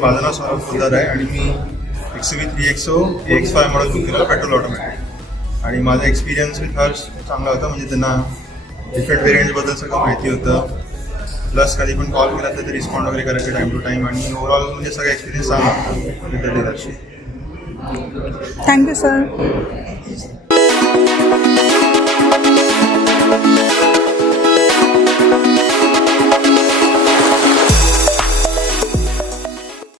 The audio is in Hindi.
माझं नाव सौरभ फुलदार आहे आणि मी XUV 3XO AX5 model book केलेलं पेट्रोल ऑटोमॅटिक. आणि माझा एक्सपिरियन्स विथ हर्ष चांगला होता. म्हणजे त्यांना डिफरंट व्हेरियंट्सबद्दल सगळं माहिती होतं. प्लस कधी पण कॉल केला तर ते रिस्पॉन्ड वगैरे करायचे टाइम टू टाइम. आणि ओव्हरऑल म्हणजे सगळं एक्सपिरियन्स चांगला होता with the dealership. Thank you sir.